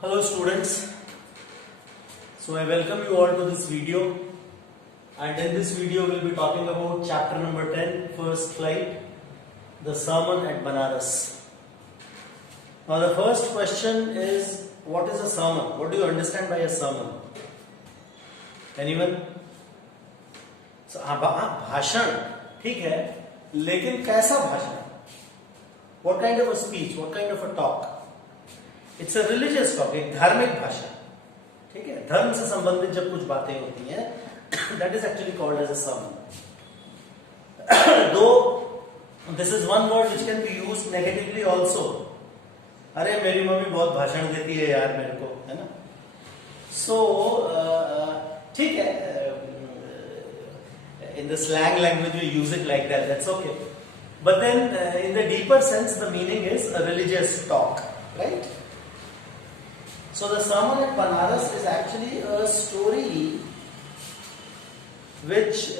Hello students, so I welcome you all to this video, and in this video we will be talking about chapter number 10, first flight, the sermon at Banaras. Now the first question is, what is a sermon? What do you understand by a sermon? Anyone? So, भाषण ठीक है, लेकिन कैसा भाषण? What kind of a speech? What kind of a talk? It's a religious talk, एक धार्मिक भाषण, ठीक है, धर्म से संबंधित जब कुछ बातें होती हैं, that is actually called as a sermon. Though this is one word which can be used negatively also. अरे मेरी मम्मी बहुत भाषण देती है यार मेरे को, है ना? So ठीक है, in the slang language we use it like that. That's okay. But then in the deeper sense, the meaning is a religious talk, right? So the sermon at Banaras is actually a story which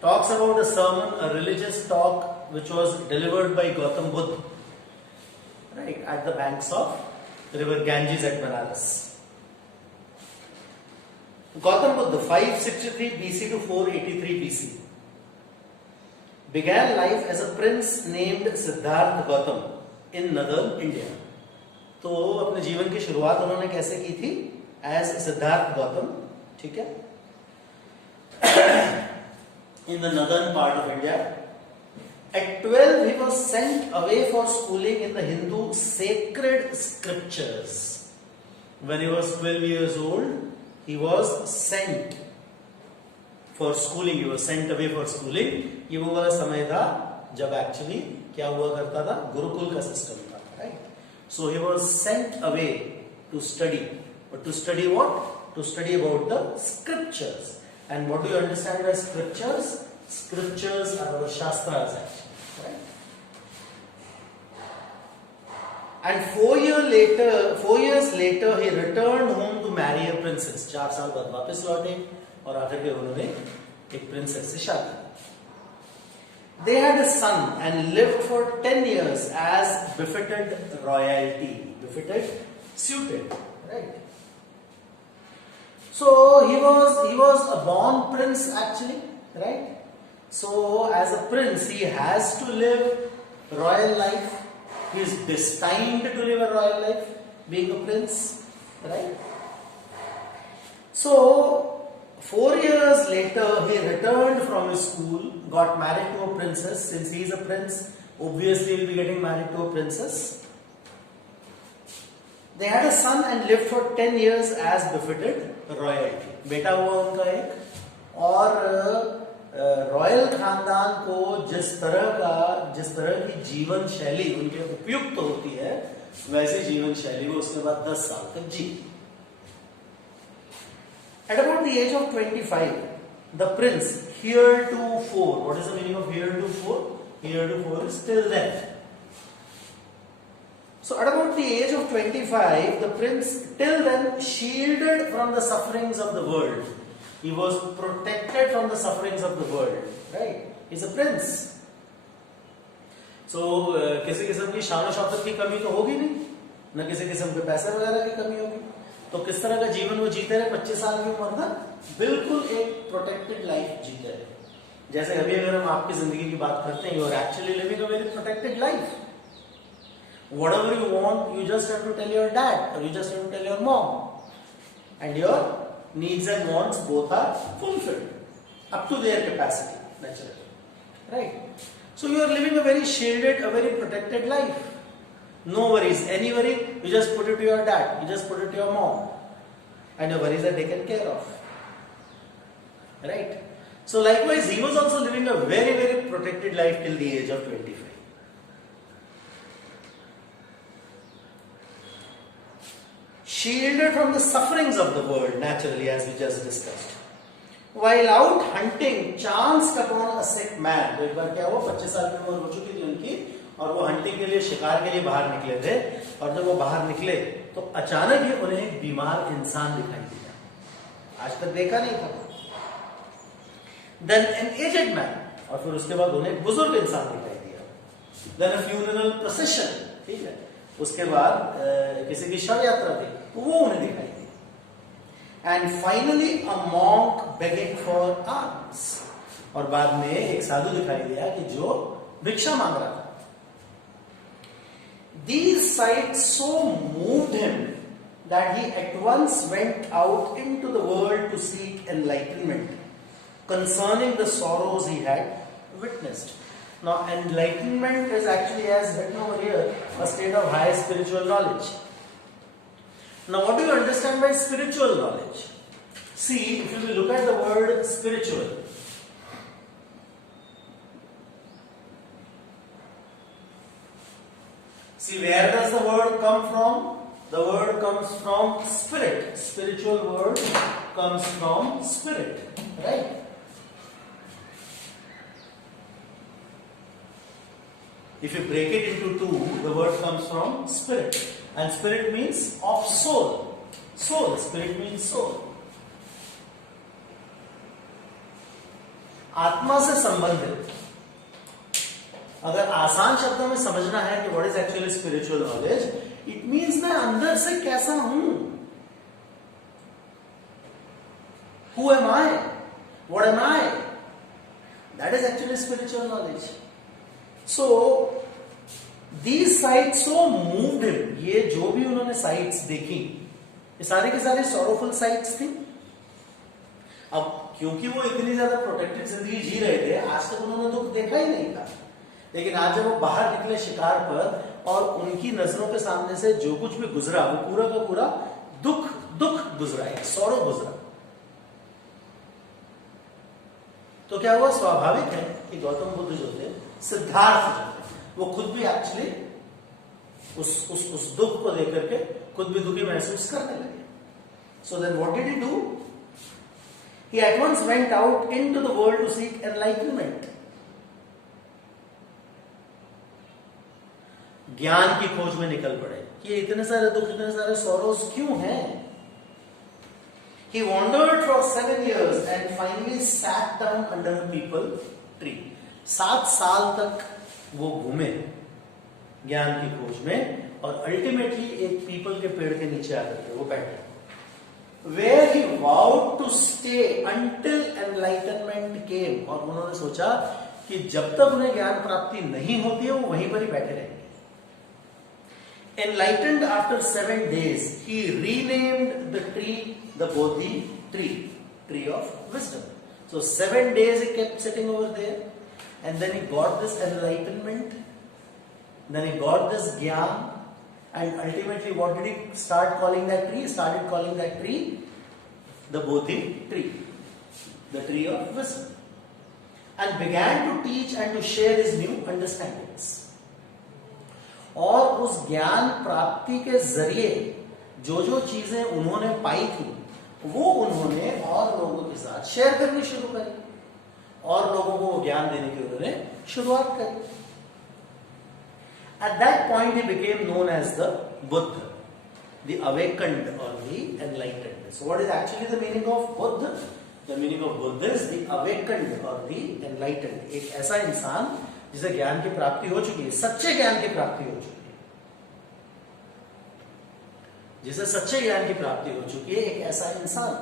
talks about a sermon, a religious talk which was delivered by Gautam Buddha, right, at the banks of the river Ganges at Banaras. Gautam Buddha, 563 BC to 483 BC, began life as a prince named Siddhartha Gautam in northern India. तो अपने जीवन की शुरुआत उन्होंने कैसे की थी? As Siddharth Gautam, ठीक है, in the northern part of India. At 12 he was sent away for schooling in the Hindu sacred scriptures. When he was 12 years old, he was sent for schooling. He was sent away for schooling. ये वो वाला समय था जब actually क्या हुआ करता था? गुरुकुल का सिस्टम था, right? So he was sent away to study. But to study what? To study about the scriptures. And what do you understand by scriptures? Scriptures are our shastras actually, right? And 4 years later he returned home to marry a princess. 4 साल बाद वापस लौटे और आखिर में उन्होंने एक princess से शादी. They had a son and lived for 10 years as befitted royalty. Befitted, suited, right? So he was a born prince actually, right? So as a prince he has to live royal life. He is destined to live a royal life, being a prince, right? So 4 years later, he returned from his school, got married to a princess. Since he is a prince, obviously he will be getting married to a princess. They had a son and lived for 10 years as befitted royalty. बेटा हुआ उनका एक, और royal खानदान को जिस तरह की जीवन शैली उनके उपयुक्त होती है, वैसी जीवन शैली वो उसके बाद 10 साल तक जी. At about the age of 25, the prince heretofore. What is the meaning of heretofore? Heretofore is till then. So at about the age of 25, the prince till then shielded from the sufferings of the world. He was protected from the sufferings of the world. Right? He's a prince. So किसी किस्म की शान शौकत की कमी तो होगी नहीं, न किसी किस्म के पैसे वगैरह की कमी होगी. तो किस तरह का जीवन वो जीते रहे 25 साल की उम्र तक? बिल्कुल एक प्रोटेक्टेड लाइफ जीते रहे. जैसे अभी अगर हम आपकी जिंदगी की बात करते हैं, you are actually living a very protected life. Whatever you want, you just have to tell your dad or you just have to tell your mom, and your needs and wants both are fulfilled up to their capacity, naturally, right? So you are living a very shielded, a very protected life. No worries, any worry, you just put it to your dad, you just put it to your mom, and your worries are taken care of, right? So likewise, he was also living a very, very protected life till the age of 25. Shielded from the sufferings of the world, naturally, as we just discussed. While out hunting, chanced upon a sick man. तो एक बार क्या हुआ, 25 साल की उम्र हो चुकी थी उनकी, और वो हंटिंग के लिए, शिकार के लिए बाहर निकले थे. और जब वो बाहर निकले तो अचानक ही उन्हें एक बीमार इंसान दिखाई दिया. आज तक देखा नहीं था. Then an aged man, और फिर उसके बाद उन्हें एक बुजुर्ग इंसान दिखाई दिया. Then a funeral procession, ठीक है, उसके बाद किसी की शव यात्रा थी तो वो उन्हें दिखाई दी। And finally a monk begging for arms, और बाद में एक साधु दिखाई दिया कि जो भिक्षा मांग रहा था। These sights so moved him that he at once went out into the world to seek enlightenment concerning the sorrows he had witnessed. Now, enlightenment is actually, as written over here, a state of high spiritual knowledge. Now, what do you understand by spiritual knowledge? See, if you will look at the word spiritual, see, where does the word come from? The word comes from spirit. Spiritual word comes from spirit, right? If you break it into two, the word comes from spirit. And spirit means of soul. Soul, spirit means soul. आत्मा से संबंधित, अगर आसान शब्दों में समझना है कि what is actually spiritual knowledge, it means मैं अंदर से कैसा हूं, who am I, what am I, that is actually spiritual knowledge. So these sites so moved him, ये जो भी उन्होंने साइट्स देखी, ये सारी की सारी सॉरोफुल साइट्स थी. अब क्योंकि वो इतनी ज्यादा प्रोटेक्टेड जिंदगी जी रहे थे, आज तक उन्होंने दुख देखा ही नहीं था. लेकिन आज जब वो बाहर निकले शिकार पर और उनकी नजरों के सामने से जो कुछ भी गुजरा वो पूरा का पूरा दुख गुजरा, एक सौरो गुजरा. तो क्या हुआ, स्वाभाविक है कि गौतम बुद्ध जो थे, सिद्धार्थ जो थे, वो खुद भी एक्चुअली उस दुख को देख करके खुद भी दुखी महसूस करने लगे. So then what did he do? He at once went out into the world to seek enlightenment. ज्ञान की खोज में निकल पड़े कि इतने सारे दुख, इतने सारे सॉरोज क्यों हैं. He wandered for 7 years and finally sat down under a peepal tree. 7 साल तक वो घूमे ज्ञान की खोज में और अल्टीमेटली एक पीपल के पेड़ के नीचे आकर के वो बैठे. Where he vowed to stay until enlightenment came. और उन्होंने सोचा कि जब तक उन्हें ज्ञान प्राप्ति नहीं होती है वो वहीं पर ही बैठे रहेंगे. Enlightened after 7 days, he renamed the tree the Bodhi tree, tree of wisdom. So 7 days he kept sitting over there, and then he got this enlightenment, then he got this jnana, and ultimately what did he start calling that tree? He started calling that tree the Bodhi tree, the tree of wisdom, and began to teach and to share his new understandings. और उस ज्ञान प्राप्ति के जरिए जो जो चीजें उन्होंने पाई थी वो उन्होंने और लोगों के साथ शेयर करनी शुरू करी और लोगों को वो ज्ञान देने की उन्होंने शुरुआत करी. At that point he became known as the Buddha, the awakened or the enlightened. So what is actually the meaning of Buddha? The meaning of Buddha is the awakened or the enlightened. एक ऐसा इंसान जिसे ज्ञान की प्राप्ति हो चुकी है, सच्चे ज्ञान की प्राप्ति हो चुकी है, जिसे सच्चे ज्ञान की प्राप्ति हो चुकी है, एक ऐसा इंसान.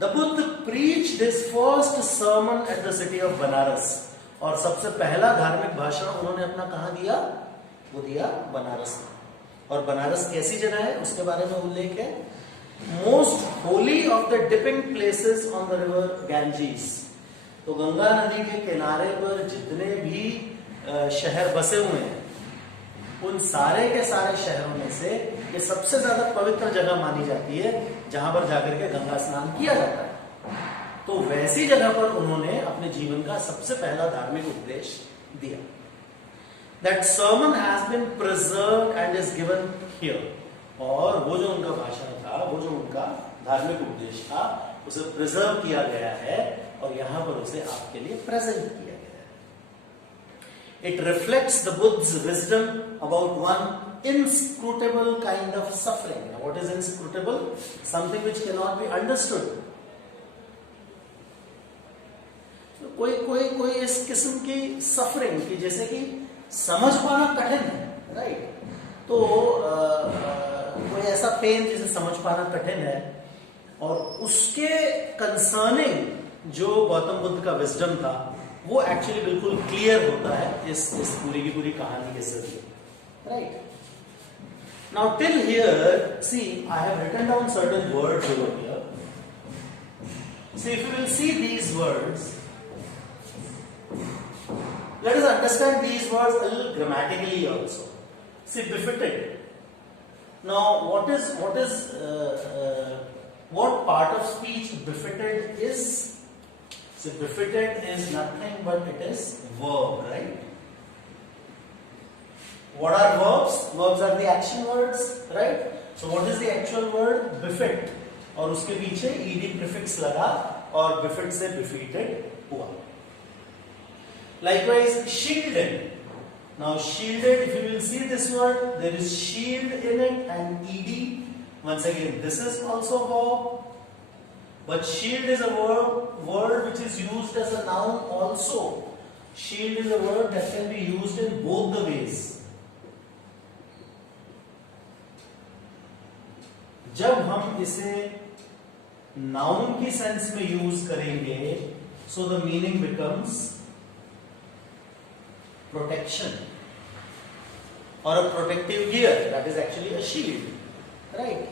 The Buddha preached his first sermon at the city of Banaras. और सबसे पहला धार्मिक भाषण उन्होंने अपना कहां दिया? वो दिया बनारस में. और बनारस कैसी जगह है उसके बारे में उल्लेख है. Most Holi of the dipping places on the river Ganges. तो गंगा नदी के किनारे पर जितने भी शहर बसे हुए हैं उन सारे के सारे शहरों में से ये सबसे ज्यादा पवित्र जगह मानी जाती है जहां पर जाकर के गंगा स्नान किया जाता है. तो वैसी जगह पर उन्होंने अपने जीवन का सबसे पहला धार्मिक उपदेश दिया. That sermon has been preserved and is given here. और वो जो उनका भाषण था, वो जो उनका धार्मिक उपदेश था, उसे प्रिजर्व किया गया है और यहां पर उसे आपके लिए प्रेजेंट किया गया है. It reflects the Buddha's wisdom about one inscrutable kind of suffering. Now, what is inscrutable? Something which cannot be understood. कोई इस किस्म की सफरिंग की जैसे कि समझ पाना कठिन है, राइट. तो कोई ऐसा पेन जिसे समझ पाना कठिन है, और उसके कंसर्निंग जो गौतम बुद्ध का विजडम था वो एक्चुअली बिल्कुल क्लियर होता है इस पूरी की पूरी कहानी के जरिए, right? Now till here, see, I have written down certain words over here. See, if you will see these words, let us understand these words a little grammatically also. See, befitted. Now, what part of speech befitted is? See, befitted is nothing but it is verb, right? What are verbs? Verbs are the action words, right? So what is the actual word? Befit. और उसके पीछे ed prefix लगा और befit से befeated हुआ. Likewise, shielded. Now shielded, if you will see this word, there is shield in it and ed. Once again, this is also verb. But shield is a word which is used as a noun also. Shield is a word that can be used in both the ways. जब हम इसे noun की sense में use करेंगे, so the meaning becomes protection और a protective gear, that is actually a shield, right?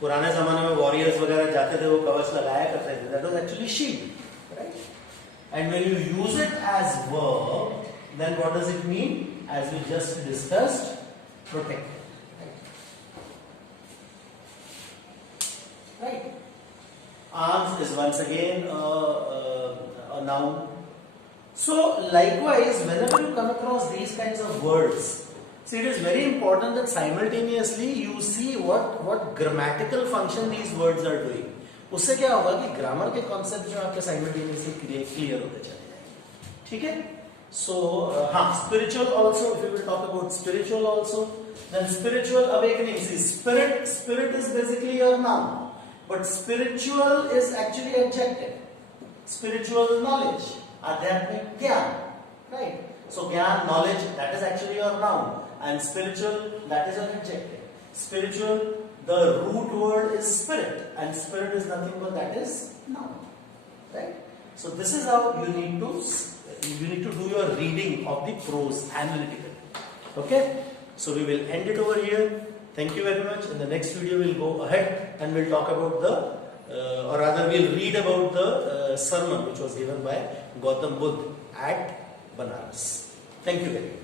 पुराने जमाने में वॉरियर्स वगैरह जाते थे, वो कवच लगाया करते थे, that was actually shield, right? And when you use it as verb, then what does it mean? As we just discussed, protect. Right? Arms is once again a noun. So likewise, whenever you come across these kinds of words, see, it is very important that simultaneously you see what grammatical function these words are doing. उससे क्या होगा कि grammar के concept जो आपके simultaneously clear होते चले जाएंगे, ठीक है? So हाँ, spiritual also, if we will talk about spiritual also, then spiritual awakening. See, spirit is basically your noun. But spiritual is actually adjective. Spiritual knowledge, adhyatmic gyan, right? So gyan, knowledge, that is actually your noun, and spiritual, that is an adjective. Spiritual, the root word is spirit, and spirit is nothing but that is noun, right? So this is how you need to do your reading of the prose analytically. Okay? So we will end it over here. Thank you very much. In the next video, we'll go ahead and we'll talk about or rather, we'll read about the sermon which was given by Gautam Buddha at Banaras. Thank you very much.